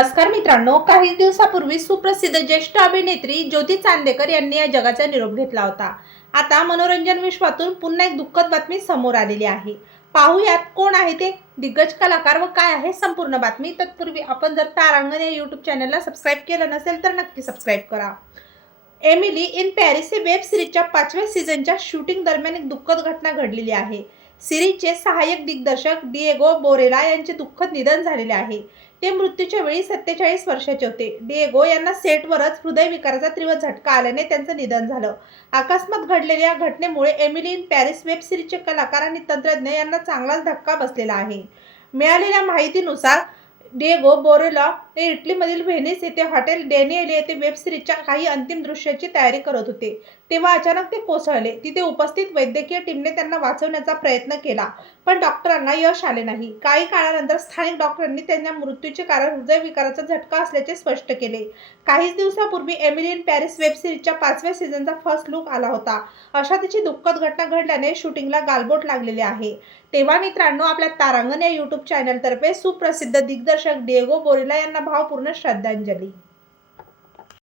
नमस्कार मित्रांनो काही दिवसापूर्वी सुप्रसिद्ध ज्येष्ठ अभिनेत्री ज्योती चांदेकर यांनी या जगाचा निरोप घेतला होता. आता मनोरंजन विश्वातून पुन्हा एक दुःखद बातमी समोर आलेली आहे. पाहूयात कोण आहे ते? दिग्गज कलाकार व काय आहे संपूर्ण बातमी? तत्पूर्वी आपण जर तारांगण या यूट्यूब चॅनलला सबस्क्राईब केलं नसेल तर नक्की सबस्क्राईब करा. एमिली इन पॅरिस हे वेब सिरीजच्या पाचव्या सीझनच्या शूटिंग दरम्यान एक दुःखद घटना घडलेली आहे. सिरीजचे सहाय्यक दिग्दर्शक डिएगो बोरेला यांचे दुःखद निधन झालेले आहे. ते मृत्यूच्या वेळी सत्तेचाळीस वर्षाचे होते. डिएगो यांना सेटवरच हृदयविकाराचा तीव्र झटका आल्याने त्यांचं निधन झालं. अकस्मात घडलेल्या या घटनेमुळे एमिली इन पॅरिस वेब सिरीजचे कलाकार आणि तंत्रज्ञ यांना चांगलाच धक्का बसलेला आहे. मिळालेल्या माहितीनुसार डिएगो बोरेला ते इटलीमधील व्हेनिस येथे हॉटेल डेनिएल येथे वेब सिरीजच्या काही अंतिम दृश्याची तयारी करत होते. तेव्हा अचानक ते कोसळले. तिथे उपस्थित वैद्यकीय टीमने त्यांना वाचवण्याचा प्रयत्न केला पण डॉक्टरांना यश आले नाही. काही काळानंतर स्थानिक डॉक्टरांनी त्यांच्या मृत्यूचे कारण हृदयविकाराचा झटका असल्याचे स्पष्ट केले. काहीच दिवसापूर्वी एमिलियन पॅरिस वेब सिरीजच्या पाचव्या सीझनचा फर्स्ट लुक आला होता. अशा तिची दुःखद घटना घडल्याने शूटिंगला गालबोट लागलेले आहे. तेव्हा मित्रांनो आपल्या तारांगण या युट्यूब चॅनलतर्फे सुप्रसिद्ध दिग्दर्शक डिएगो बोरिला यांना भावपूर्ण श्रद्धांजली.